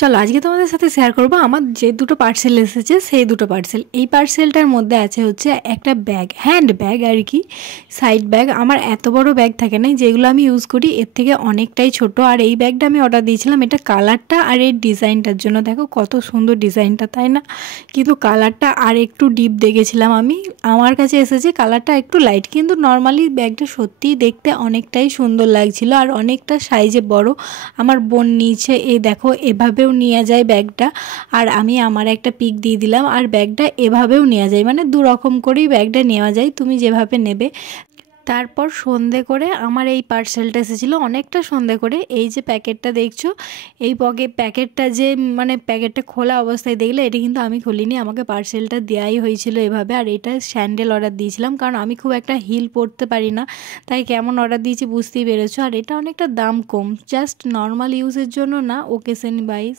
চলো আজকে তোমাদের সাথে শেয়ার করব আমার যে দুটো পার্সেল এসেছে সেই দুটো পার্সেল। এই পার্সেলটার মধ্যে আছে হচ্ছে একটা ব্যাগ, হ্যান্ড ব্যাগ আর কি, সাইড ব্যাগ। আমার এত বড় ব্যাগ থাকে না, যেগুলো আমি ইউজ করি এর থেকে অনেকটাই ছোট। আর এই ব্যাগটা আমি অর্ডার দিয়েছিলাম এটা কালারটা আর এর ডিজাইনটার জন্য। দেখো কত সুন্দর ডিজাইনটা, তাই না? কিন্তু কালারটা আর একটু ডিপ দেখেছিলাম আমি, আমার কাছে এসেছে কালারটা একটু লাইট। কিন্তু নর্মালি ব্যাগটা সত্যিই দেখতে অনেকটাই সুন্দর লাগছিল আর অনেকটা সাইজে বড়। আমার বোন নিয়েছে, এই দেখো এভাবেও নেওয়া যায় ব্যাগটা। আর আমি আমার একটা পিক দিয়ে দিলাম। আর ব্যাগটা এভাবেও নেওয়া যায়, মানে দু রকম করেই ব্যাগটা নেওয়া যায়, তুমি যেভাবে নেবে। তারপর সন্ধে করে আমার এই পার্সেলটা এসেছিলো, অনেকটা সন্ধে করে। এই যে প্যাকেটটা দেখছো, এই প্যাকেটটা যে মানে প্যাকেটটা খোলা অবস্থায় দেখলে, এটা কিন্তু আমি খুলিনি, আমাকে পার্সেলটা দেওয়াই হয়েছিল এভাবে। আর এটা স্যান্ডেল অর্ডার দিয়েছিলাম, কারণ আমি খুব একটা হিল পরতে পারি না, তাই কেমন অর্ডার দিয়েছি বুঝতেই পেরেছো। আর এটা অনেকটা দাম কম, জাস্ট নর্মাল ইউজের জন্য না, ওকেশন ওয়াইজ।